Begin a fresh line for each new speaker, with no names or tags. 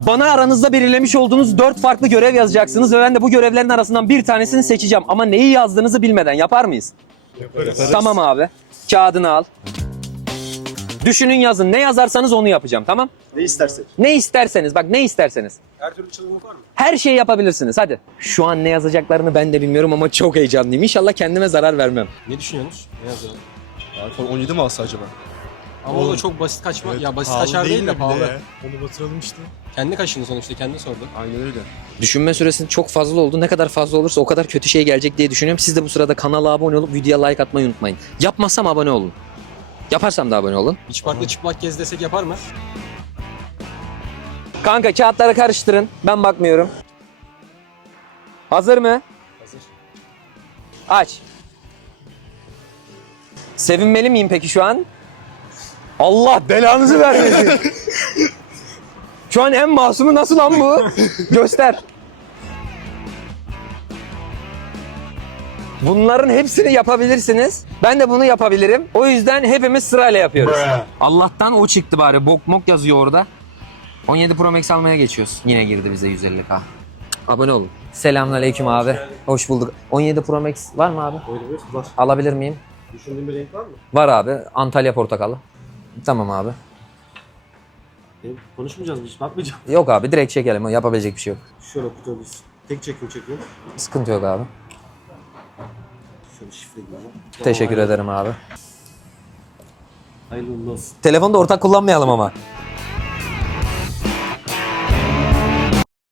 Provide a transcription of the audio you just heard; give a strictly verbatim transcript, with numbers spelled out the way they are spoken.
Bana aranızda belirlemiş olduğunuz dört farklı görev yazacaksınız ve ben de bu görevlerin arasından bir tanesini seçeceğim. Ama neyi yazdığınızı bilmeden yapar mıyız?
Yaparız.
Tamam abi. Kağıdını al. Düşünün, yazın. Ne yazarsanız onu yapacağım, tamam?
Ne istersek.
Ne isterseniz, bak ne isterseniz.
Her türlü çılgınlık var mı?
Her şeyi yapabilirsiniz, hadi. Şu an ne yazacaklarını ben de bilmiyorum ama çok heyecanlıyım. İnşallah kendime zarar vermem.
Ne düşünüyorsunuz? Ne yazalım?
iPhone on yedi mi alsa acaba?
Ama o da çok basit kaçma. ya basit kaçar değil de pahalı.
Onu batıralım işte.
Kendi kaşındı sonuçta, kendi sordu.
Aynen öyle.
Düşünme süresi çok fazla oldu. Ne kadar fazla olursa o kadar kötü şey gelecek diye düşünüyorum. Siz de bu sırada kanala abone olup videoya like atmayı unutmayın. Yapmazsam abone olun. Yaparsam da abone olun.
Hiç farklı çıplak gez desek yapar mı?
Kanka kağıtları karıştırın. Ben bakmıyorum. Hazır mı?
Hazır.
Aç. Sevinmeli miyim peki şu an? Allah belanızı vermesin. Şu an en masumu nasıl lan bu? Göster. Bunların hepsini yapabilirsiniz. Ben de bunu yapabilirim. O yüzden hepimiz sırayla yapıyoruz. Allah'tan o çıktı bari. Bok mok yazıyor orada. on yedi Pro Max almaya geçiyoruz. Yine girdi bize yüz elli K. Abone olun. Selamünaleyküm abi. Hoş bulduk. on yedi Pro Max var mı abi?
Öyle bir var.
Alabilir miyim?
Düşündüğün bir renk var mı?
Var abi. Antalya portakalı. Tamam abi.
Benim konuşmayacağız mı hiç? Bakmayacağım.
Yok abi, direkt çekelim. Yapabilecek bir şey yok.
Şöyle kutuyoruz. Tek çekim çekiyorum.
Sıkıntı yok abi.
Şöyle şifre gibi.
Teşekkür ederim abi.
Hayırlı uğurlu olsun.
Telefonu da ortak kullanmayalım ama.